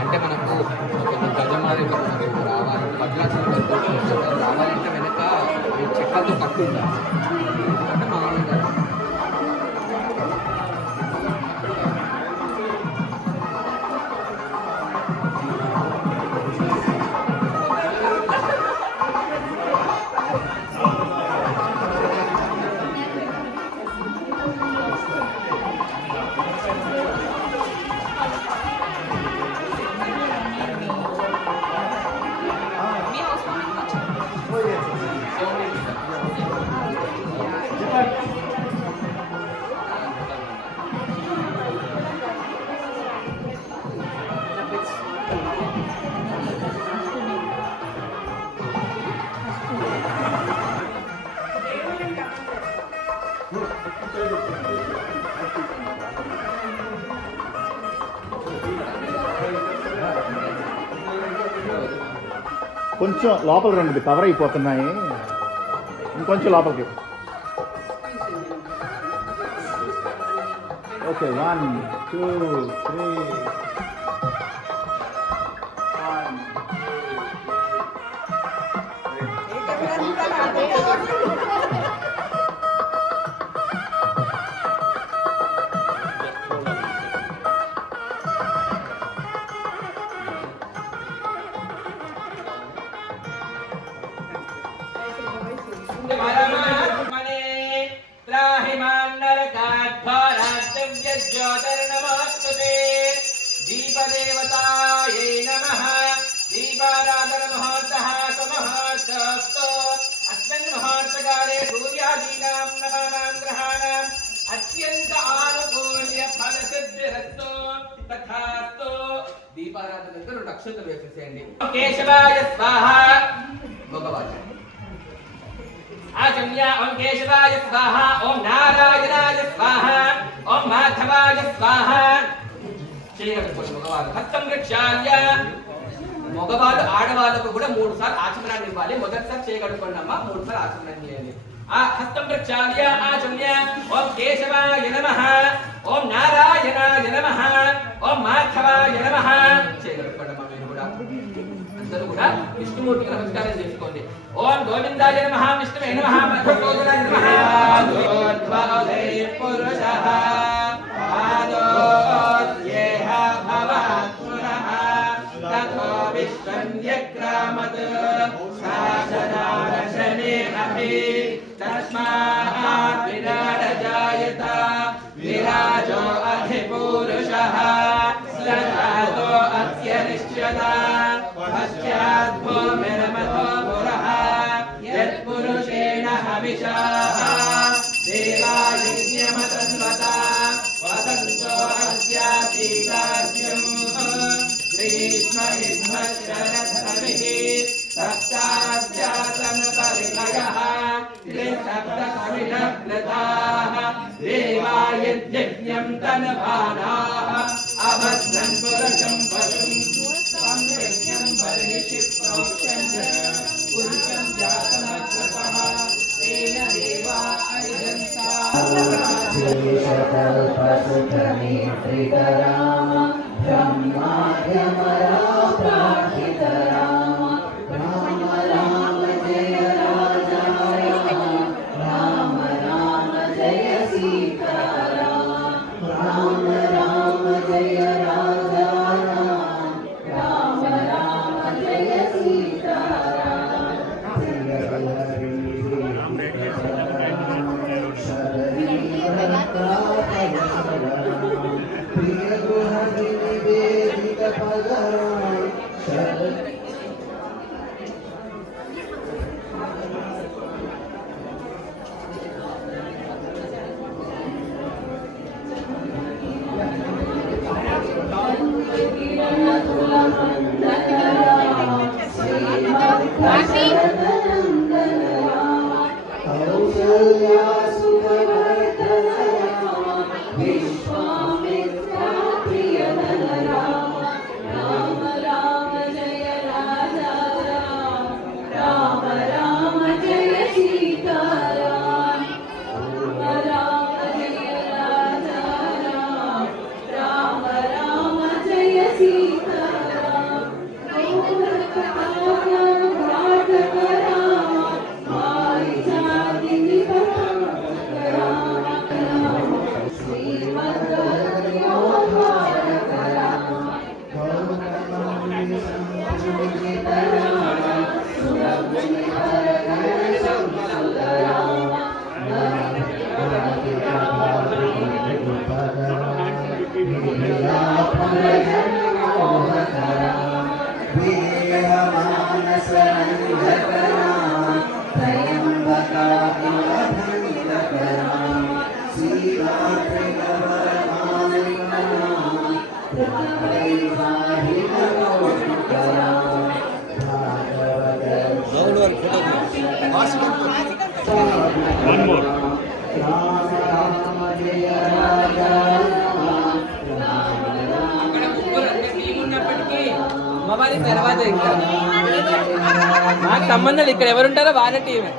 అంటే మనకు గజమారి రావాలి రావాలంటే వెనక చెక్కలతో కట్టుండాలి. అంటే మామూలుగా కొంచెం లోపల రండి, కవర్ అయిపోతున్నాయి. ఇంకొంచెం లోపలికి. ఓకే, 1 2 3. दीपदेवतायै नमः। दीपाराधन मुहूर्तः सुमुहूर्तोऽस्तु। अस्मिन् मुहूर्तकाले सूर्यादीनां नवानां ग्रहाणाम् अत्यन्त आनुकूल्य फलसिद्धिरस्तु तथास्तु। दीपाराधन రెండు అక్షంతలు వేసేసేయండి. కేశవాయ స్వాహ. భగవాన్ आचम्य ओम केशवाय स्वाहा, ओम नारायणाय स्वाहा, ओम माधवाय स्वाहा. మగవాళ్ళు హస్తం గచ్చాల్య. మగవాళ్ళు ఆడవాళ్ళకు కూడా 3 సార్లు ఆచమనాన్ని ఇవ్వాలి. మొదటిసారి చేయగలుగుకోండి అమ్మా, 3 సార్లు ఆచమనం చేయాలి. ఆ హస్తం గచ్చాల్య ఆచమ్య ఓం కేశవాయ నమః, ఓం నారాయణాయ నమః, ఓం మాధవాయ నమః. చేయగలుగుకోండి అమ్మా మీరు కూడా. అందరూ కూడా విష్ణుమూర్తికి నమస్కారం చేసుకోండి. ఓం గోవిందాయ నమః, విష్ణువే నమః, మధుసూదనాయ నమః. గోద్వాదే పురుషః ఆదోయేహ భవాత్మనః తతో విశ్వన్యక్రామత్ శాసనారశనే అపి తస్మాత్ విరాజాయత విరాజో అధిపురుషః స్లతాతో అత్యనిశ్చత పశ్చాద్భో మిరమతో పురః యత్పురుషేణ హవిషా దేవాయజ్ఞమతన్వత వదంతో అస్యాసీతాజ్ఞం గ్రీష్మ ఇద్మశరథభిః సప్తాస్యాసన పరిహయః త్రిసప్తకవినప్లతాః దేవాయజ్ఞం తనవానాః అభద్రం పురుషం పశుం సంయజ్ఞం బర్హిషి ప్రోక్షం పురుషం జాతమగ్రతః తేన దేవా అరిహంతా శేషకల్పసుఖనేత్రితరామ బ్రహ్మాద్యమరా ప్రార్థితరామ రామ రామ జయ రాజా రామ రామ జయ సీతారామ రామ రామ జయ రాజా రామ రామ జయ సీతారామ జయ హరి ప్రియ గృహి నివేదిత పద విశ్వామిత్ర ప్రియ రామ రామ రామ జయ వన్ మోర్. అక్కడ ముగ్గురు అంటే టీం ఉన్నప్పటికీ అమ్మవారి తర్వాత ఇంకా నాకు సంబంధాలు ఇక్కడ ఎవరుంటారో వాళ్ళ టీమే.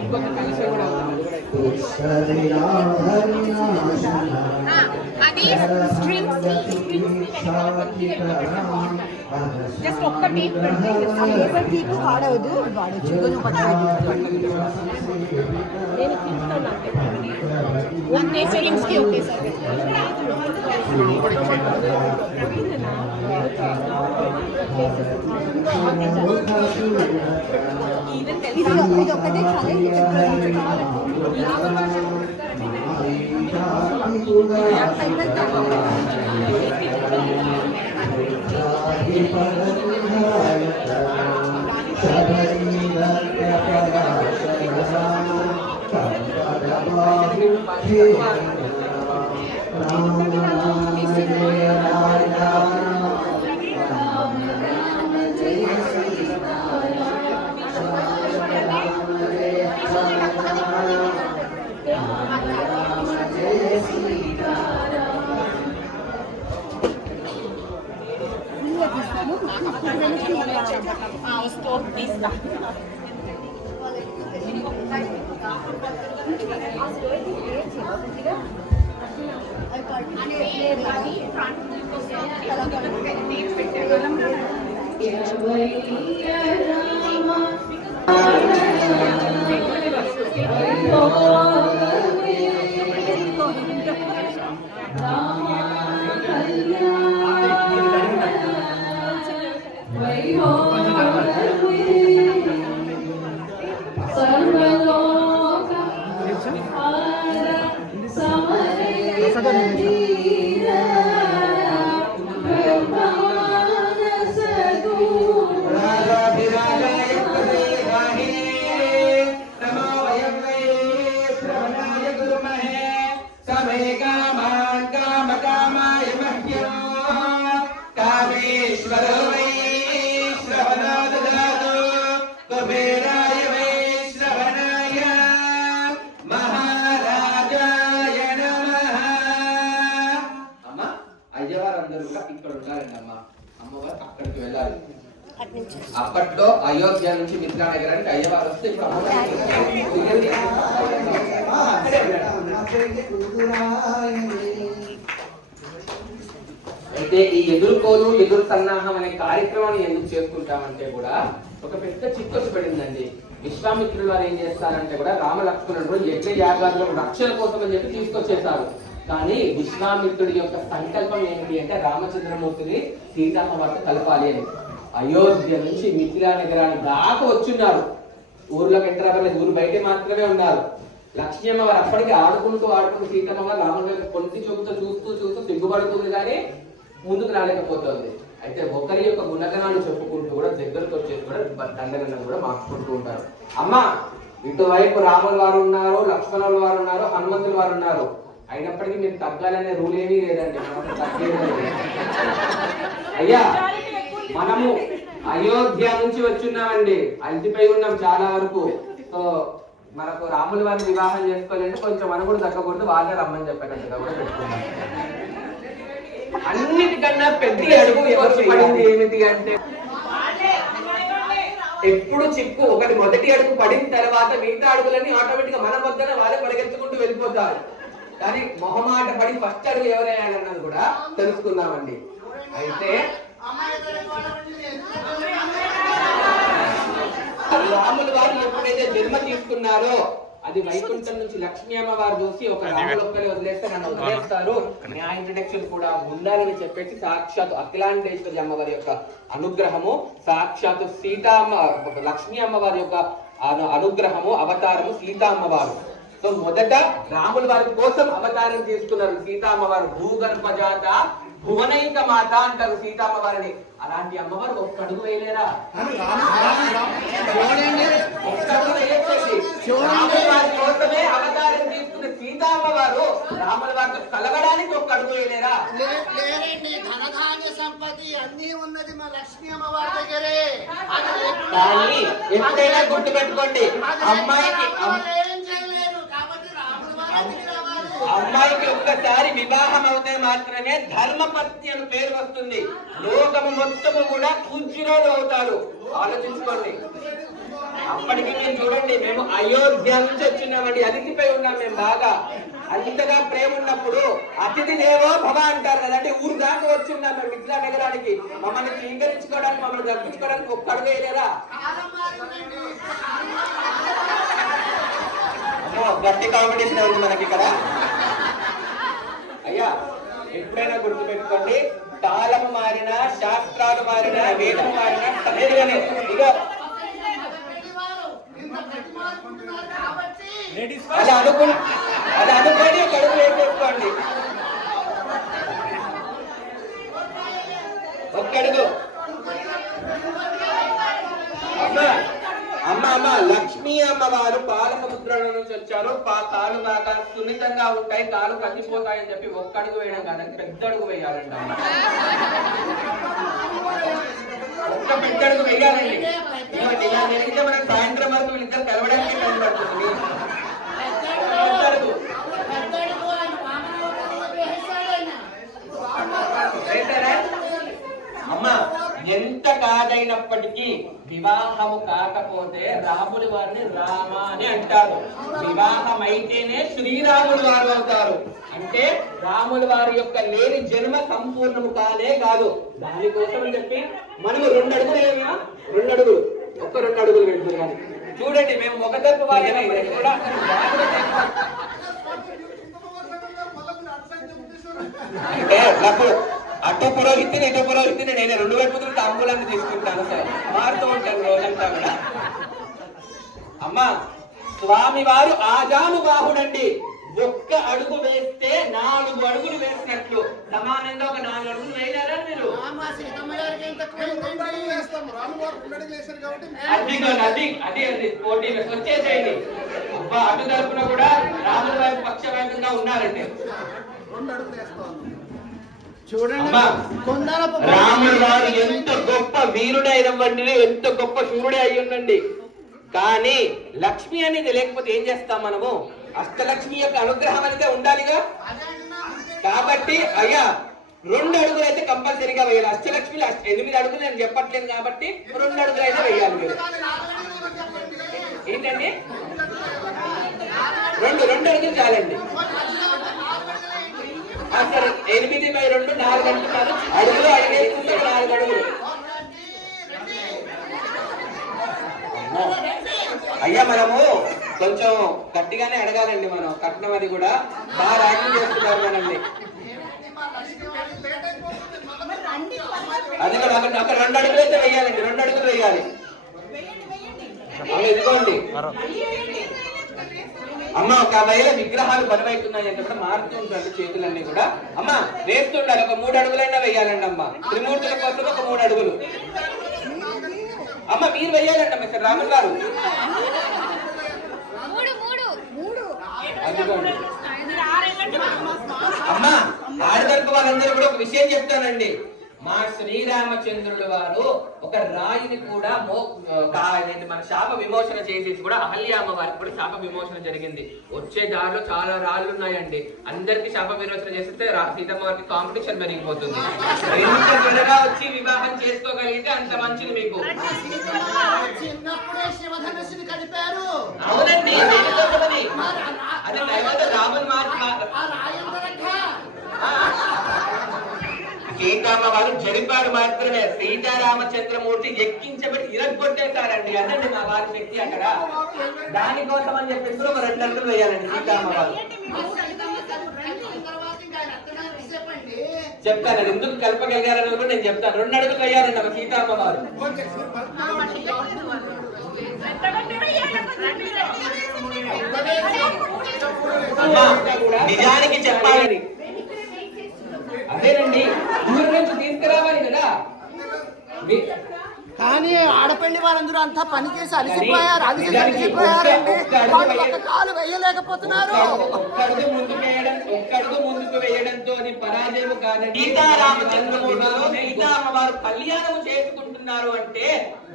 ఇంకొక కలిసి కూడా అది స్ట్రింగ్స్ జస్ట్ ఒక్క టేప్ పెట్టి వాడవద్దు వాడచ్చు నేను తీసుకున్నాను అంటే స్ట్రింగ్స్కి ఒకేసారి ఇది ఒక్కటే తీస్తా అప్పట్లో అయోధ్య నుంచి మిథిలా నగరానికి అయ్యవారు వస్తే ఇప్పుడు అయితే ఈ ఎదుర్కోలు ఎదురు సన్నాహం అనే కార్యక్రమాన్ని ఎందుకు చేసుకుంటామంటే కూడా ఒక పెద్ద చిత్తొచ్చి పడిందండి. విశ్వామిత్రులు వారు ఏం చేస్తారంటే కూడా రామ లక్ష్మణుడు యజ్ఞ యాగాదులకు రక్షణ కోసం అని చెప్పి తీసుకొచ్చేసారు. కానీ విశ్వామిత్రుడి యొక్క సంకల్పం ఏంటి అంటే రామచంద్రమూర్తిని సీతమ్మ వారితో కలపాలి అని. అయోధ్య నుంచి మిథిలా నగరానికి దాకా వచ్చున్నారు. ఊర్లోకి ఎంటర్ అవ్వలేదు, ఊరు బయట మాత్రమే ఉన్నారు. లక్ష్మీమ్మ వారు అప్పటికి ఆడుకుంటూ సీతమ్మ వారు రాముడి యొక్క కొంటి చూపుతో చూస్తూ సిగ్గుపడుతుంది కానీ ముందుకు రాలేకపోతుంది. అయితే ఒకరి యొక్క గుణగణాన్ని చెప్పుకుంటూ కూడా దగ్గరకు వచ్చేసి కూడా దండగణం కూడా మార్చుకుంటూ ఉంటారు. అమ్మ ఇటువైపు రాముల వారు ఉన్నారు, లక్ష్మణుల వారు ఉన్నారు, హనుమంతుల వారు ఉన్నారు. అయినప్పటికీ మీరు తగ్గాలనే రూల్ ఏమీ లేదండి. అయ్యా మనము అయోధ్య నుంచి వచ్చున్నామండి, అలసిపోయి ఉన్నాం చాలా వరకు. సో మనకు రాముల వారిని వివాహం చేసుకోవాలంటే కొంచెం మనం కూడా తగ్గకూడదు, వాళ్ళే రమ్మని చెప్పారంట కూడా పెట్టుకున్నాం. అన్నిటికన్నా పెద్ద అడుగు ఎవరికి పడింది ఏమిటి అంటే ఎప్పుడు చిక్కు ఒకటి మొదటి అడుగు పడిన తర్వాత మిగతా అడుగులన్నీ ఆటోమేటిక్ గా మన వద్దన వాళ్ళే పరిగెత్తుకుంటూ వెళ్ళిపోతారు. కానీ మొహమాట పడి ఫస్ట్ అడుగు ఎవరయ్యాడన్నది కూడా తెలుసుకున్నామండి. అయితే రాముల వారు ఎప్పుడైతే జన్మ తీసుకున్నారో అది వైకుంఠం నుంచి లక్ష్మీ అమ్మవారు చూసి ఒక రాములొక్కలే వదిలేస్తే నన్ను వదిలేస్తారు, నా ఇంట్రడక్షన్ కూడా ఉండాలని చెప్పేసి సాక్షాత్ అఖిలాండేశ్వరి అమ్మవారి యొక్క అనుగ్రహము, సాక్షాత్ సీతామ్మ లక్ష్మీ అమ్మవారి యొక్క అనుగ్రహము, అవతారము సీతా అమ్మవారు. సో మొదట రాముల వారి కోసం అవతారం తీసుకున్నారు సీతా అమ్మవారు. భూగర్భజాత భువనైక మాత అంటారు సీతమ్మ వారిని. అలాంటి అమ్మవారు ఒక్క అడుగు వేయలేరా? ఒక్క అడుగు వేయొచ్చండి. రాముల వారి కోసమే అవతారం తీసుకున్న సీతమ్మ వారు రాముల వారితో కలవడానికి ఒక్క అడుగు వేయలేరా? లేరండి, ధనధాన్య సంపత్తి అన్నీ ఉన్నది మా లక్ష్మీ అమ్మవారి దగ్గరే. కానీ ఎప్పుడైనా గుర్తు పెట్టుకోండి, అమ్మాయికి ఏం చేయలేరు కాబట్టి రాముల వారికి రావాలి. అమ్మాయికి ఒక్కసారి వివాహం అవుతే మాత్రమే ధర్మపత్ని అని పేరు వస్తుంది. లోకము మొత్తము కూడా పూజ్యురాలు అవుతారు. ఆలోచించుకోండి. అప్పటికి మేము చూడండి, మేము అయోధ్య నుంచి వచ్చినామండి, అతిథిపై ఉన్నాం మేము బాగా. అంతగా ప్రేమ ఉన్నప్పుడు అతిథి దేవో భవ అంటారు కదండి. ఊరు దాకా వచ్చి ఉన్నాం మేము మిథిలా నగరానికి. మమ్మల్ని స్వీకరించుకోవడానికి, మమ్మల్ని దర్శించుకోవడానికి ఒక్క అడుగు వేయలేరా? గట్టి కాంపిటీషన్ ఉంది మనకి ఇక్కడ. అయ్యా ఎప్పుడైనా గుర్తు పెట్టుకోండి, కాలము మారినా, శాస్త్రాలు మారినా, వేదం మారినా సహజమే. ఇక అది అనుకొని కడుపు వేసేసుకోండి. ఒక్కడుగు. అమ్మ లక్ష్మీ అమ్మవారు పాలసముద్రం నుంచి వచ్చారు. కాలు బాగా సున్నితంగా ఉంటాయి, కాలు కదిపోతాయని చెప్పి ఒక్కడుగు వేయడం కాదండి, పెద్ద అడుగు వేయాలండి. ఒక్క పెద్ద అడుగు వేయాలండి. ఇలా జరిగితే మనం సాయంత్రం వరకు వీళ్ళిద్దరు కలవడానికి టైం పడుతుంది. అమ్మా ఎంత కాదైనప్పటికీ వివాహము కాకపోతే రాముడి వారిని రామ అని అంటారు. వివాహం అయితేనే శ్రీరాముడు వారు అవుతారు. అంటే రాముడి వారి యొక్క లేని జన్మ సంపూర్ణము కాదే కాదు. దానికోసం అని చెప్పి మనము 2 అడుగులు ఏమా 2 అడుగులు ఒక్క 2 అడుగులు పెడుతుంది. కానీ చూడండి, మేము ఒక తరపు వాళ్ళే కూడా అంటే అటు పురోహితుని ఇటు పురోహితుని నేను 2 వైపులు తాంబూలాన్ని తీసుకుంటాను సార్. మారుతూ ఉంటాను రోజంతా కూడా. అమ్మా స్వామి వారు ఆజానుబాహుడండి. ఒక్క అడుగు వేస్తే 4 అడుగులు వేసినట్లు. సమానంగా ఒక 4 అడుగులు వేయలేరా మీరు? అది పోటీ వచ్చేసేయండి. అబ్బా అటు తరపున కూడా రాముల వైపు పక్షపాతంగా ఉన్నారండి. చూడండి, రాముడు వారు ఎంత గొప్ప వీరుడే అయినవ్వండి, ఎంత గొప్ప శూరుడే అయి ఉండండి. కానీ లక్ష్మి అనేది లేకపోతే ఏం చేస్తాం మనము? అష్టలక్ష్మి యొక్క అనుగ్రహం అనేది ఉండాలిగా. కాబట్టి అయ్యా 2 అడుగులు అయితే కంపల్సరీగా వేయాలి. అష్టలక్ష్మి 8 అడుగులు నేను చెప్పట్లేదు కాబట్టి 2 అడుగులు అయితే వేయాలి మీరు. ఏంటండి 2 అడుగులు చాలండి. సరే 8/2 4 అంటున్నారు. అడుగులు అడిగేస్తుంటే 4 అడుగులు. అయ్యా మనము కొంచెం గట్టిగానే అడగాలండి. మనం కట్నం అది కూడా బాగా రాజ్యం చేస్తున్నారు మనల్ని. అది కూడా అక్కడ 2 అడుగులు అయితే వేయాలండి. 2 అడుగులు వేయాలి. ఇదిగోండి అమ్మ, ఒకవేళ విగ్రహాలు బలమవుతున్నాయి అంటే కూడా మారుతూ ఉంటారు చేతులన్నీ కూడా. అమ్మ వేస్తుండాలి. ఒక 3 అడుగులైనా వేయాలండి అమ్మ. త్రిమూర్తుల కోసం ఒక 3 అడుగులు. అమ్మ మీరు వేయాలండి అమ్మ. సార్ రాములు గారు అమ్మ ఆడదర్పు వాళ్ళందరూ కూడా ఒక విషయం చెప్తానండి. మా శ్రీరామచంద్రుడు వారు ఒక రాయిని కూడా మన శాప విమోచన చేసేసి కూడా అహల్యామ్మ వారికి కూడా శాప విమోచన జరిగింది. వచ్చే దారిలో చాలా రాళ్ళు ఉన్నాయండి. అందరికి శాప విమోచన చేస్తే సీతమ్మ వారికి కాంపిటీషన్ పెరిగిపోతుంది. ఎంత త్వరగా వచ్చి వివాహం చేసుకోగలిగితే అంత మంచిది మీకు. అవునండి, అది రాముని సీతమ్మ వారు జరిపాడు మాత్రమే. సీతారామచంద్రమూర్తి ఎక్కించబడి ఇరగొట్టేశారండి. అదండి మా వారి శక్తి అక్కడ. దానికోసం అని చెప్పేసి ఒక 2 అడుగులు వేయాలండి సీతమ్మ వారు. చెప్తాను ఎందుకు కలపగలిగారని కూడా నేను చెప్తాను. 2 అడుగులు వేయాలండి ఒక సీతమ్మ వారు. నిజానికి చెప్పాలని అదేనండి ఊరి నుంచి తీసుకురావాలి కదా. కానీ ఆడపెళ్లి వాళ్ళందరూ అంతా పని చేసి అలసిపోయారండి. వాళ్ళు ఒక్క కాలు వేయలేకపోతున్నారు. ఒక్కడుగు ముందుకు వేయడంతో అది పరాజయం కాదండి. సీతారామచంద్రమూర్తులు సీతామ్మవారు కళ్యాణం చేసుకుంటున్నారు అంటే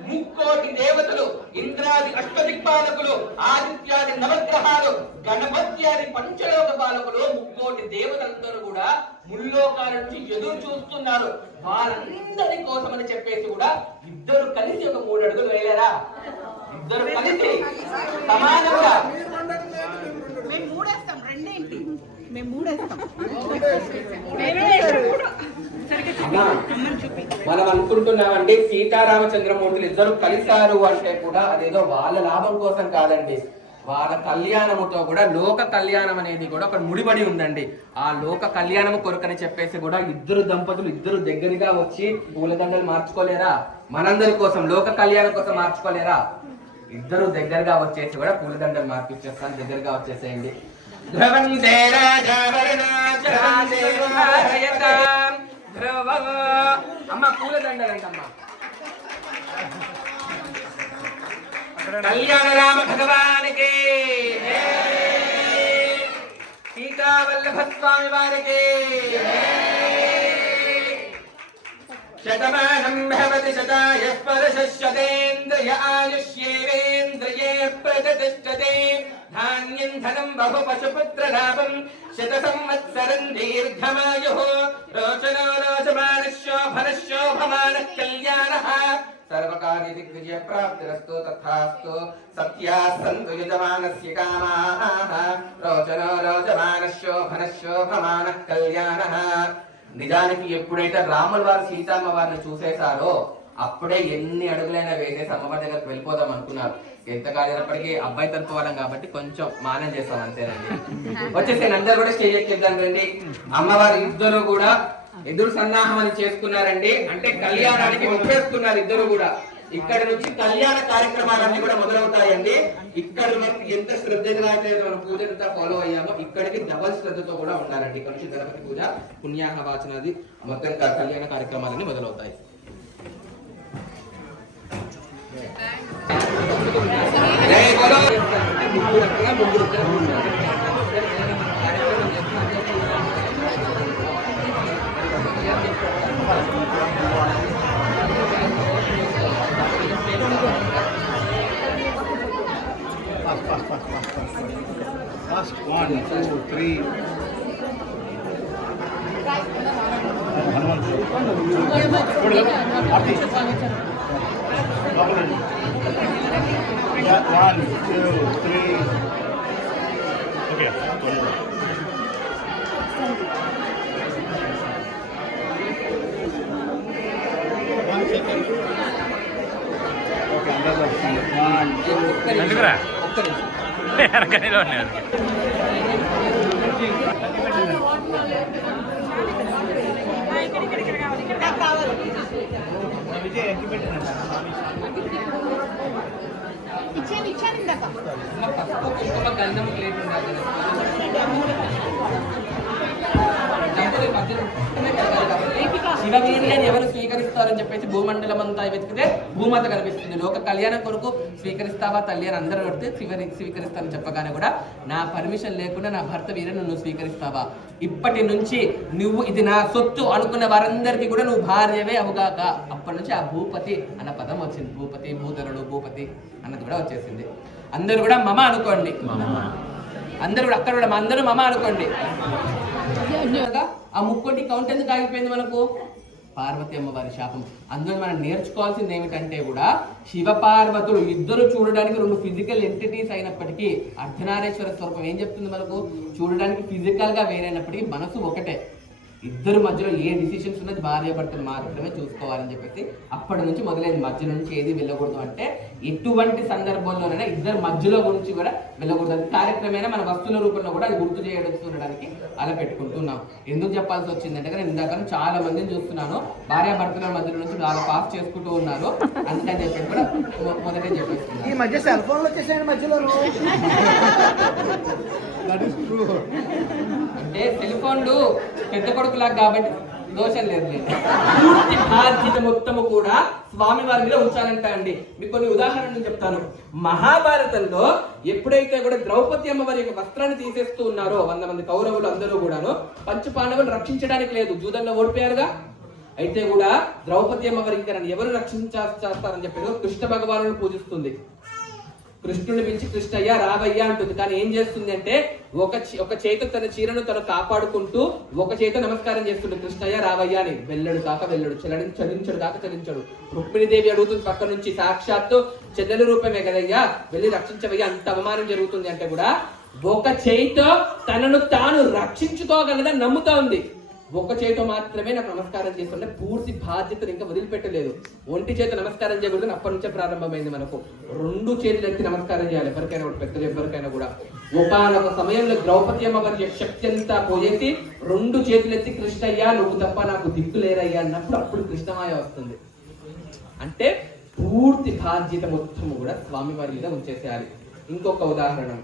ముక్కోటి దేవతలు, ఇంద్రాది అష్టదిక్పాలకులు, ఆదిత్యాది నవగ్రహాలు, గణపత్యాది పంచలోక పాలకులు, ముక్కోటి దేవతలందరూ కూడా ముల్లోకాల నుంచి ఎదురు చూస్తున్నారు. వారందరి కోసం అని చెప్పేసి కూడా ఇద్దరు కలిసి ఒక 3 అడుగులు వేయలేరా? ఇద్దరు కలిసి సమానంగా మేము మూడేస్తాం, రెండేంటి మేము మూడేస్తాం. మనం అనుకుంటున్నామండి సీతారామచంద్రమూర్తులు ఇద్దరు కలిశారు అంటే కూడా అదేదో వాళ్ళ లాభం కోసం కాదండి. వాళ్ళ కళ్యాణముతో కూడా లోక కళ్యాణం అనేది కూడా ఒక ముడిపడి ఉందండి. ఆ లోక కళ్యాణము కొరకని చెప్పేసి కూడా ఇద్దరు దంపతులు ఇద్దరు దగ్గరగా వచ్చి పూలదండలు మార్చుకోలేరా? మనందరి కోసం లోక కళ్యాణం కోసం మార్చుకోలేరా? ఇద్దరు దగ్గరగా వచ్చేసి కూడా పూలదండలు మార్పిచ్చేస్తాను. దగ్గరగా వచ్చేసేయండి. అమ్మ పూలదండలంటమ్మా. కళ్యాణ రామ భగవానికి, సీతావల్లభ స్వామి వారికి, శతమానం భవతి శతాయ స్పర్శేంద్రియ ఆయుష్యేంద్రియే ప్రతిష్టతే ధాన్యం ధనం బహు పశుపుత్ర లాభం శత సంవత్సరం దీర్ఘమాయు రోచనో రోచమాన శోభమాన కళ్యాణ సర్వకార్య దిగ్విజయ ప్రాప్తిరస్తు తథాస్తు. సత్యా సంతు యజమానస్య కామాః రోచనో రోచమాన శోభమాన కళ్యాణః. నిజానికి ఎప్పుడైతే రాముల వారు సీతమ్మ వారిని చూసేశారో అప్పుడే ఎన్ని అడుగులైనా వేసేసి అమ్మవారి దగ్గరకు వెళ్ళిపోదాం అనుకున్నారు. ఎంత కాదైనప్పటికీ అబ్బాయి తరపు వాళ్ళం కాబట్టి కొంచెం మానం చేస్తాం అంతేనండి. వచ్చేసి అందరూ కూడా స్టేజ్ ఎక్కిద్దాం రండి. అమ్మవారు ఇద్దరు కూడా ఎదురు సన్నాహం అని చేసుకున్నారండి. అంటే కళ్యాణానికి ఒప్పేసుకున్నారు ఇద్దరు కూడా. ఇక్కడ నుంచి కళ్యాణ కార్యక్రమాలన్నీ కూడా మొదలవుతాయండి. ఇక్కడ మనకి ఎంత శ్రద్ధగా అయితే మనం పూజంతా ఫాలో అయ్యామో ఇక్కడికి డబల్ శ్రద్ధతో కూడా ఉండాలండి. ఇక్కడ నుంచి గణపతి పూజ, పుణ్యాహ వాచనాది మొత్తం కళ్యాణ కార్యక్రమాలన్నీ మొదలవుతాయి. First 1, 2, 3. Yeah, 1, 2, 3. Okay. వెనకనిలో ఉన్నారు. ఇచ్చాను ఇందాక. గంధం ప్లేట్ ఉండాలి. శివవీర్యాన్ని ఎవరు స్వీకరిస్తారని చెప్పేసి భూమండలం అంతా వెతికితే భూమాత కనిపిస్తుంది. లోక కళ్యాణం కొరకు స్వీకరిస్తావా తల్లి అని అందరూ అడిగితే స్వీకరిస్తానని చెప్పగానే కూడా నా పర్మిషన్ లేకుండా నా భర్త వీరను నువ్వు స్వీకరిస్తావా? ఇప్పటి నుంచి నువ్వు ఇది నా సొత్తు అనుకున్న వారందరికీ కూడా నువ్వు భార్యవే అవుగాక. అప్పటి నుంచి ఆ భూపతి అన్న పదం వచ్చింది. భూపతి, భూధరుడు, భూపతి అన్నది కూడా వచ్చేసింది. అందరూ కూడా మమ అనుకోండి. అందరూ కూడా అక్కడ కూడా అందరూ మమ అనుకోండి. ఆ ముక్కోటి కౌంట్ ఎందుకు ఆగిపోయింది మనకు? పార్వతి అమ్మవారి శాపం. అందులో మనం నేర్చుకోవాల్సింది ఏమిటంటే కూడా శివపార్వతులు ఇద్దరు చూడడానికి 2 ఫిజికల్ ఎంటిటీస్ అయినప్పటికీ అర్ధనారీశ్వర స్వరూపం ఏం చెప్తుంది మనకు? చూడడానికి ఫిజికల్ గా వేరైనప్పటికీ మనసు ఒకటే. ఇద్దరు మధ్యలో ఏ డిసిషన్స్ ఉన్నది భార్య భర్తలు మాత్రమే చూసుకోవాలని చెప్పేసి అప్పటి నుంచి మొదలైంది. మధ్య నుంచి ఏది వెళ్ళకూడదు అంటే ఎటువంటి సందర్భంలోనైనా ఇద్దరు మధ్యలో గురించి కూడా వెళ్ళకూడదు. అది కార్యక్రమేనా మన వస్తువుల రూపంలో కూడా అది గుర్తు చేయడానికి అలా పెట్టుకుంటున్నాం. ఎందుకు చెప్పాల్సి వచ్చిందంటే నేను ఇందాక చాలా మందిని చూస్తున్నాను భార్య భర్తల మధ్యలో నుంచి చాలా పాస్ చేసుకుంటూ ఉన్నారు. అందుకని చెప్పి కూడా మొదటే చెప్పేస్తున్నాను. ఈ మధ్య సెల్ ఫోన్లు వచ్చేసాయండి మధ్యలో. అంటే సెల్ ఫోన్లు పెద్ద కొడుకులాగా కాబట్టి దోషం లేదు. పూర్తి బాధ్యత మొత్తము కూడా స్వామి వారి మీద ఉంచాలంట అండి. మీకు కొన్ని ఉదాహరణలు చెప్తాను. మహాభారతంలో ఎప్పుడైతే కూడా ద్రౌపది అమ్మ వారి యొక్క వస్త్రాన్ని తీసేస్తూ ఉన్నారో 100 మంది కౌరవులు అందరూ కూడాను పంచపాండవులు రక్షించడానికి లేదు, జూదంలో ఓడిపోయారుగా. అయితే కూడా ద్రౌపది అమ్మ వారికి నన్ను ఎవరు రక్షించేస్తారని చెప్పేది కృష్ణ భగవానుడు పూజిస్తుంది. కృష్ణుడిని పిలిచి కృష్ణయ్య రావయ్య అంటుంది. కానీ ఏం చేస్తుంది అంటే ఒక చేత తన చీరను తను కాపాడుకుంటూ ఒక చేత నమస్కారం చేస్తుంది, కృష్ణయ్య రావయ్య అని. వెళ్ళడు కాక వెళ్ళడు, చలించడు కాక చలించడు. రుక్మిణీదేవి అడుగుతుంది పక్క నుంచి, సాక్షాత్తు చెల్లెలు రూపమే కదయ్యా, వెళ్ళి రక్షించవయ్యా, అంత అవమానం జరుగుతుంది అంటే కూడా ఒక చేతితో తనను తాను రక్షించుకోగలదని నమ్ముతా ఉంది. ఒక చేతితో మాత్రమే నాకు నమస్కారం చేస్తుంటే పూర్తి బాధ్యతను ఇంకా వదిలిపెట్టలేదు. ఒంటి చేత నమస్కారం చేయకూడదు, అప్పటి నుంచే ప్రారంభమైంది మనకు. 2 చేతులు ఎత్తి నమస్కారం చేయాలి ఎవరికైనా కూడా, పెద్దలు ఎవరికైనా కూడా. ఒకనొక సమయంలో ద్రౌపది అమ్మ వారి శక్తి అంతా పోయేసి 2 చేతులు ఎత్తి కృష్ణయ్య నువ్వు తప్ప నాకు దిక్కు లేరయ్యా అన్నప్పుడు అప్పుడు కృష్ణమాయ వస్తుంది. అంటే పూర్తి బాధ్యత మొత్తం కూడా స్వామివారి మీద ఉంచేసేయాలి. ఇంకొక ఉదాహరణ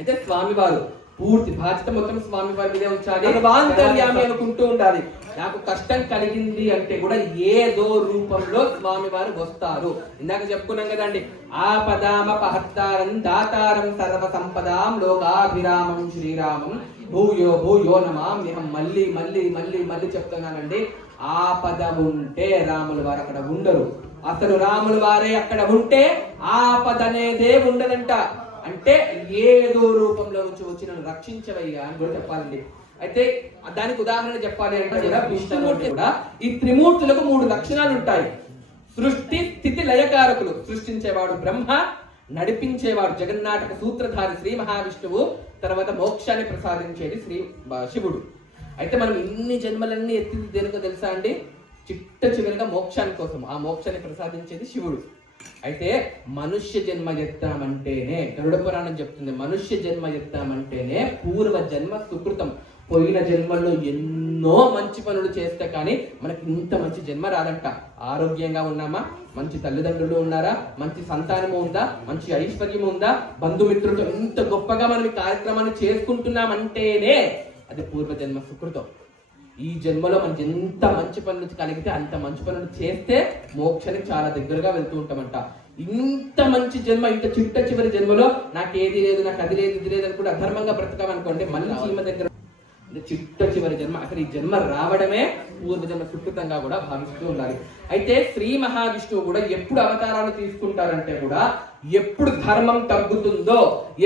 అయితే స్వామివారు పూర్తి బాధ్యత మొత్తం స్వామి వారి మీదే ఉంచాలి. సర్వాంతర్యామి అనుకుంటూ ఉండాలి. నాకు కష్టం కలిగింది అంటే కూడా ఏదో రూపంలో స్వామి వారు వస్తారు. ఇందాక చెప్పుకున్నాం కదండి, ఆపదామపహర్తారం దాతారం సర్వ సంపదాం లోకాభిరామం శ్రీరామం భూయో భూయో నమామ్యహం. మళ్ళీ మళ్ళీ మళ్ళీ మళ్ళీ చెప్తున్నానండి, ఆపద ఉంటే రాముల వారు అక్కడ ఉండరు. అసలు రాముల వారే అక్కడ ఉంటే ఆపద అనేదే ఉండదంట. అంటే ఏదో రూపంలో నుంచి వచ్చి నన్ను రక్షించవయ్యా అని కూడా చెప్పాలండి. అయితే దానికి ఉదాహరణ చెప్పాలి అంటే విష్ణుమూర్తి కూడా ఈ త్రిమూర్తులకు 3 లక్షణాలు ఉంటాయి. సృష్టి స్థితి లయకారకులు. సృష్టించేవాడు బ్రహ్మ, నడిపించేవాడు జగన్నాటక సూత్రధారి శ్రీ మహావిష్ణువు, తర్వాత మోక్షాన్ని ప్రసాదించేది శివుడు. అయితే మనం ఇన్ని జన్మలన్నీ ఎత్తింది దేనికో తెలుసా అండి? చిట్ట చివరిగా మోక్షాని కోసం. ఆ మోక్షాన్ని ప్రసాదించేది శివుడు. అయితే మనుష్య జన్మ ఎత్తామంటేనే గరుడ పురాణం చెప్తుంది, మనుష్య జన్మ ఎత్తామంటేనే పూర్వ జన్మ సుకృతం. పోయిన జన్మల్లో ఎన్నో మంచి పనులు చేస్తే కానీ మనకి ఇంత మంచి జన్మ రాదంట. ఆరోగ్యంగా ఉన్నామా, మంచి తల్లిదండ్రులు ఉన్నారా, మంచి సంతానము ఉందా, మంచి ఐశ్వర్యము ఉందా, బంధుమిత్రులతో ఇంత గొప్పగా మనం ఈ కార్యక్రమాన్ని చేసుకుంటున్నామంటేనే అది పూర్వజన్మ సుకృతం. ఈ జన్మలో మనకి ఎంత మంచి పనులు కలిగితే అంత మంచి పనులు చేస్తే మోక్షానికి చాలా దగ్గరగా వెళ్తూ ఉంటామంట. ఇంత మంచి జన్మ, ఇంత చిట్ట చివరి జన్మలో నాకు ఏది లేదు, నాకు అది లేదు, ఇది లేదు అని కూడా అధర్మంగా బ్రతకామనుకోండి, మళ్ళీ చీమ దగ్గర చిట్ట చివరి జన్మ. అసలు ఈ జన్మ రావడమే పూర్వజన్మ సుకృతంగా కూడా భావిస్తూ ఉండాలి. అయితే శ్రీ మహావిష్ణువు కూడా ఎప్పుడు అవతారాలు తీసుకుంటారంటే కూడా ఎప్పుడు ధర్మం తగ్గుతుందో,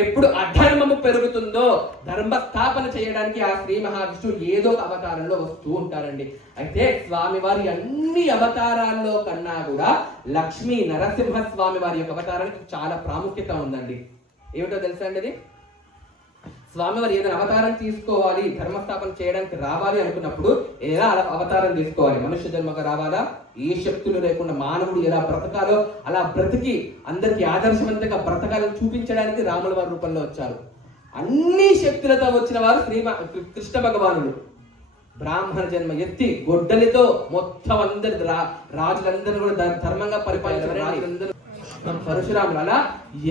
ఎప్పుడు అధర్మము పెరుగుతుందో ధర్మ స్థాపన చేయడానికి ఆ శ్రీ మహావిష్ణువు ఏదో ఒక అవతారంలో వస్తూ ఉంటారండి. అయితే స్వామివారి అన్ని అవతారాల్లో కన్నా కూడా లక్ష్మీ నరసింహ స్వామి వారి యొక్క అవతారానికి చాలా ప్రాముఖ్యత ఉందండి. ఏమిటో తెలుసా అండి? అది స్వామివారు ఏదైనా అవతారం తీసుకోవాలి, ధర్మస్థాపన చేయడానికి రావాలి అనుకున్నప్పుడు ఎలా అవతారం తీసుకోవాలి? మనుష్య జన్మగా రావాలా? ఏ శక్తులు లేకుండా మానవుడు ఎలా బ్రతకాలో అలా బ్రతికి అందరికి ఆదర్శవంతంగా బ్రతకాలని చూపించడానికి రాముల వారి రూపంలో వచ్చారు. అన్ని శక్తులతో వచ్చిన వారు కృష్ణ భగవానుడు. బ్రాహ్మణ జన్మ ఎత్తి గొడ్డలితో మొత్తం అందరి రాజులందరూ కూడా ధర్మంగా పరిపాలించారు. పరశురాములు అలా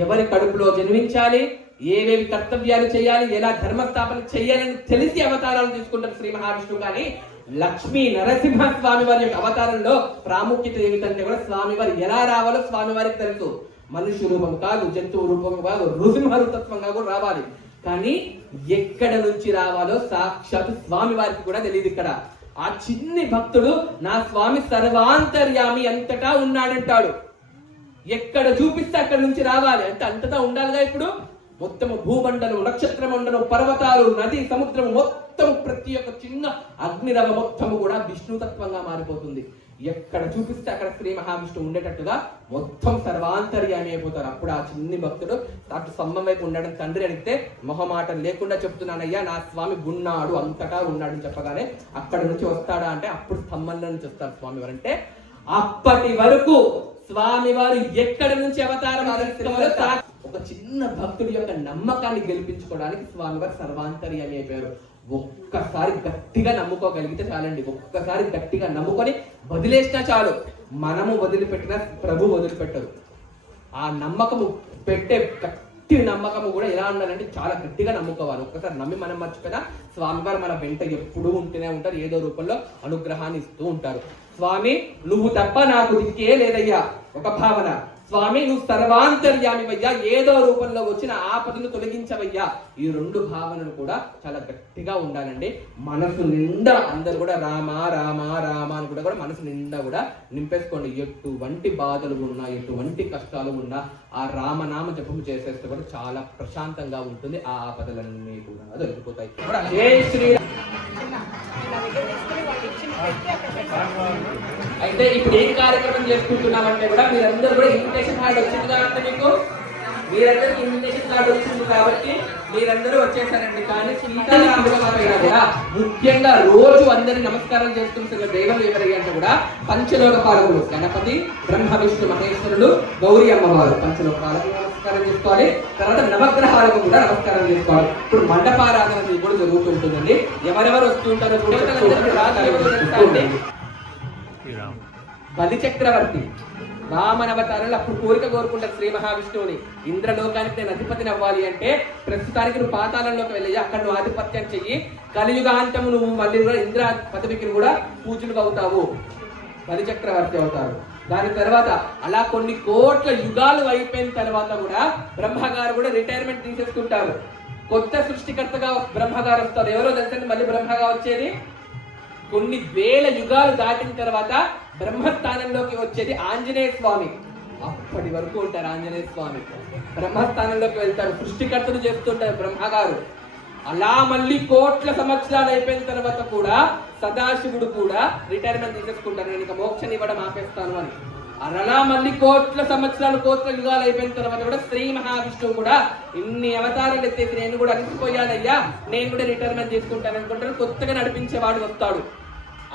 ఎవరి కడుపులో జన్మించాలి, ఏవేవి కర్తవ్యాలు చేయాలి, ఎలా ధర్మస్థాపన చేయాలని తెలిసి అవతారాలు తీసుకుంటారు శ్రీ మహావిష్ణువు. కానీ లక్ష్మీ నరసింహ స్వామి వారి యొక్క అవతారంలో ప్రాముఖ్యత ఏమిటంటే కూడా స్వామివారు ఎలా రావాలో స్వామివారికి తెలుసు. మనుష్య రూపం కాదు, జంతువు రూపం కాదు, నృసింహ రూపత్వంగా కూడా రావాలి. కానీ ఎక్కడ నుంచి రావాలో సాక్షాత్ స్వామి వారికి కూడా తెలియదు. ఇక్కడ ఆ చిన్ని భక్తుడు నా స్వామి సర్వాంతర్యామి అంతటా ఉన్నాడంటాడు. ఎక్కడ చూపిస్తే అక్కడ నుంచి రావాలి అంటే అంతటా ఉండాలిగా. ఇప్పుడు మొత్తము భూమండలం, నక్షత్ర మండలం, పర్వతాలు, నది, సముద్రం మొత్తం ప్రతి ఒక్క చిన్న అగ్నిరవ మొత్తము కూడా విష్ణుతత్వంగా మారిపోతుంది. ఎక్కడ చూపిస్తే అక్కడ శ్రీ మహావిష్ణువు ఉండేటట్టుగా మొత్తం సర్వాంతర్యామి అయిపోతారు. అప్పుడు ఆ చిన్ని భక్తుడు అటు స్తంభం వైపు ఉండడం తండ్రి అడిగితే మొహమాటం లేకుండా చెప్తున్నానయ్యా నా స్వామి ఉన్నాడు, అంతటా ఉన్నాడు చెప్పగానే అక్కడ నుంచి వస్తాడా అంటే అప్పుడు స్తంభంలో నుంచి వస్తారు స్వామివారు. అంటే అప్పటి వరకు స్వామివారు ఎక్కడి నుంచి అవతారం ఒక చిన్న భక్తుడి యొక్క నమ్మకాన్ని గెలిపించుకోవడానికి స్వామివారు సర్వాంతర్యామి అయిపోయారు. ఒక్కసారి గట్టిగా నమ్ముకోగలిగితే చాలండి. ఒక్కసారి గట్టిగా నమ్ముకొని వదిలేసినా చాలు. మనము వదిలిపెట్టినా ప్రభు వదిలిపెట్టరు. ఆ నమ్మకము పెట్టే గట్టి నమ్మకము కూడా ఎలా ఉండాలంటే చాలా గట్టిగా నమ్ముకోవాలి. ఒక్కసారి నమ్మి మనం మర్చిపోయినా స్వామివారు మన వెంట ఎప్పుడూ ఉంటూనే ఉంటారు, ఏదో రూపంలో అనుగ్రహాన్ని ఇస్తూ ఉంటారు. స్వామి నువ్వు తప్ప నాకు దిక్కే లేదయ్యా ఒక భావన, స్వామి నువ్వు సర్వాంతర్యామివయ్యా, ఏదో రూపంలో వచ్చిన ఆపదను తొలగించవయ్యా. ఈ రెండు భావనలు కూడా చాలా గట్టిగా ఉండాలండి. మనసు నిండా అందరు కూడా రామ రామ రామ అని కూడా మనసు నిండా కూడా నింపేసుకోండి. ఎటువంటి బాధలు ఉన్నా, ఎటువంటి కష్టాలు ఉన్నా ఆ రామనామ జపం చేసేస్తే కూడా చాలా ప్రశాంతంగా ఉంటుంది. ఆ ఆపదలన్నీ కూడా దొరికిపోతాయి. జై శ్రీరామ్. అయితే ఇప్పుడు ఏం కార్యక్రమం చేసుకుంటున్నామంటే కూడా మీరందరూ కూడా ఇన్విటేషన్ కార్డు వచ్చింది కాబట్టి మీకు మీరందరికి ఇన్విటేషన్ కార్డు వచ్చింది కాబట్టి మీరందరూ వచ్చేసారండి. కానీ సీతారాముల వారైనా కూడా ముఖ్యంగా రోజు అందరి నమస్కారం చేసుకుంటున్న దైవం ఎవరయ్యా అంటే కూడా పంచలోకపాలకులు గణపతి, బ్రహ్మ, విష్ణు, మహేశ్వరుడు, గౌరీ అమ్మవారు. పంచలోకాలకు నమస్కారం చేసుకోవాలి. తర్వాత నవగ్రహాలకు కూడా నమస్కారం చేసుకోవాలి. ఇప్పుడు మండపారాధన కూడా జరుగుతుంటుందండి. ఎవరెవరు వస్తుంటారో కూడా బలి చక్రవర్తి వామనవతారంలో అప్పుడు కోరిక కోరుకుంటారు శ్రీ మహావిష్ణువుని, ఇంద్రలోకానికి నేను అధిపతిని అవ్వాలి అంటే ప్రస్తుతానికి నువ్వు పాతాళంలోకి వెళ్ళి అక్కడ నువ్వు ఆధిపత్యం చెయ్యి, కలియుగాంతము నువ్వు మళ్ళీ కూడా ఇంద్ర పదవికి కూడా పూజలుగా అవుతావు, బలి చక్రవర్తి అవుతారు. దాని తర్వాత అలా కొన్ని కోట్ల యుగాలు అయిపోయిన తర్వాత కూడా బ్రహ్మగారు కూడా రిటైర్మెంట్ తీసేసుకుంటారు. కొత్త సృష్టికర్తగా బ్రహ్మగారు వస్తారు. ఎవరో తెలుసండి మళ్ళీ బ్రహ్మగా వచ్చేది? కొన్ని వేల యుగాలు దాటిన తర్వాత బ్రహ్మస్థానంలోకి వచ్చేది ఆంజనేయ స్వామి. అప్పటి వరకు ఉంటారు ఆంజనేయ స్వామి. బ్రహ్మస్థానంలోకి వెళ్తారు, సృష్టికర్తలు చేస్తుంటారు బ్రహ్మగారు. అలా మళ్ళీ కోట్ల సంవత్సరాలు అయిపోయిన తర్వాత కూడా సదాశివుడు కూడా రిటైర్మెంట్ తీసేసుకుంటారు, నేను ఇక మోక్షం ఇవ్వడం ఆపేస్తాను అని. అలా మళ్ళీ కోట్ల సంవత్సరాలు, కోట్ల యుగాలు అయిపోయిన తర్వాత కూడా శ్రీ మహావిష్ణువు కూడా ఇన్ని అవతారాలు ఎత్తేసి నేను కూడా అలసిపోయానయ్యా, నేను కూడా రిటైర్మెంట్ తీసుకుంటాను అనుకుంటాను. కొత్తగా నడిపించేవాడు వస్తాడు.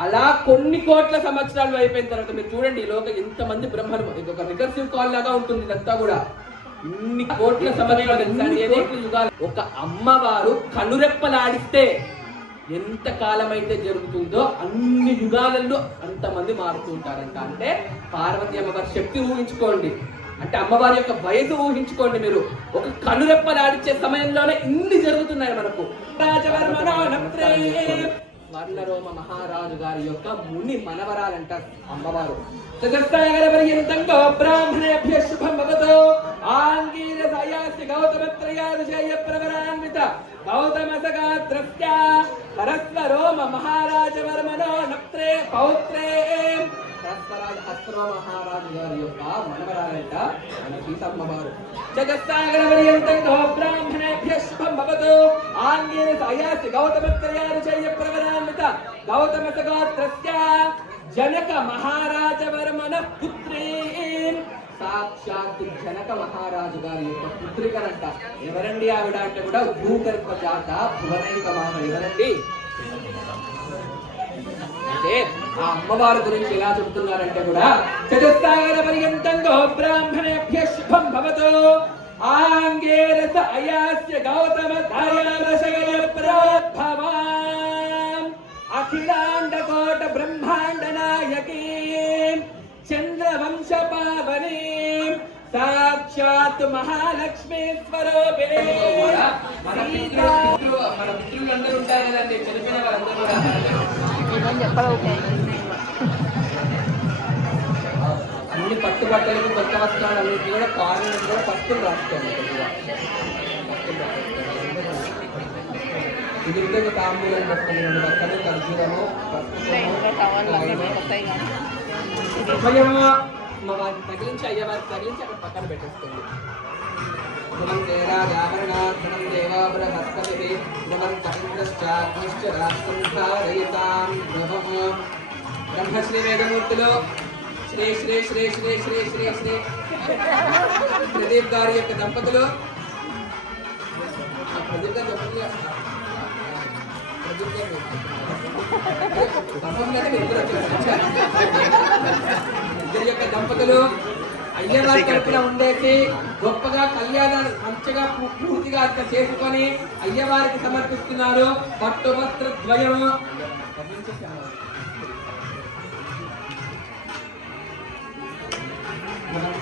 అలా కొన్ని కోట్ల సంవత్సరాలు అయిపోయిన తర్వాత మీరు చూడండి ఈ లోక ఎంతమంది బ్రహ్మలు, ఒక రికర్సివ్ కాల్ లాగా ఉంటుంది ఇదంతా కూడా. ఇన్ని కోట్ల సంవత్సరాలు యుగాలు ఒక అమ్మవారు కనురెప్పలాడిస్తే ఎంత కాలం అయితే జరుగుతుందో అన్ని యుగాలలో అంతమంది మారుతూ ఉంటారంట. అంటే పార్వతి అమ్మవారి శక్తి ఊహించుకోండి, అంటే అమ్మవారి యొక్క వయసు ఊహించుకోండి. మీరు ఒక కనురెప్పలాడిచ్చే సమయంలోనే ఇన్ని జరుగుతున్నాయి మనకు. స్వర్ణరోమ మహారాజు గారి యొక్క ముని మనవరాలంట అమ్మవారు. బ్రాహ్మణేభ్య శుభం భవతో ఆంగీరసయాసి గౌతమత్రయారుషయ ప్రవరాన్విత గౌతమసగాత్రస్య హరస్వరోమ మహారాజవర్మనో నప్త్రే పౌత్రే. హస్రో మహారాజు గారి యొక్క మనవరాలంట మన సీతమ్మవారు. జగత్సాగర పర్యంతంతో బ్రాహ్మణేభ్య శుభం భవతో ఆంగీరసయాసి గౌతమత్రయారుషయ ప్రవరాన్విత గౌతమసగాత్రస్య జనక మహారాజవర్మన పుత్రీ. సాక్షాత్ జనక మహారాజు గారి యొక్క పుత్రికనంట. ఎవరండి ఆవిడ అంటే కూడా భూగర్భ జాత భువనైక మాత. ఎవరండి అంటే ఆ అమ్మవారి గురించి ఎలా చెబుతున్నారంటే కూడా చతుస్సాగర పర్యంతంతో బ్రాహ్మణేభ్య శుభం భవతో ఆంగేరస అయాస్య గౌతమ ధాయారసగయ ప్రభావాం అఖిలాండకోట బ్రహ్మాండ నాయకీ చంద్రవంశ పావనీ సాక్షాత్ మహాలక్ష్మీ స్వరూపే. మన మిత్రులందరూ ఉంటారు కదండి, చనిపోయిన వారందరూ కూడా అన్ని పట్టుబట్టలకు కొత్త వస్త్రాలు అన్నింటి కూడా కారణం కూడా పస్తులు రాసుకోండి. ఇది ఇంకొక తాంబూలం వస్తుంది, 2 వస్త్రాలు, ఖర్జూరము, మా వారికి తగిలించి అయ్యవారికి తగిలించి అక్కడ పక్కన పెట్టేస్తుంది. బ్రహ్మశ్రీ వేదమూర్తులు శ్రీ శ్రీ శ్రీ శ్రీ శ్రీ శ్రీ శ్రీ ప్రదీప్ గారి యొక్క దంపతులు, ప్రదీప్ గారి ఇద్దరి యొక్క దంపతులు అయ్యవారి తరపున ఉండేసి గొప్పగా కళ్యాణాన్ని మంచిగా పూర్తిగా చేసుకొని అయ్యవారికి సమర్పిస్తున్నారు. పట్టువస్త్ర ద్వయము మనం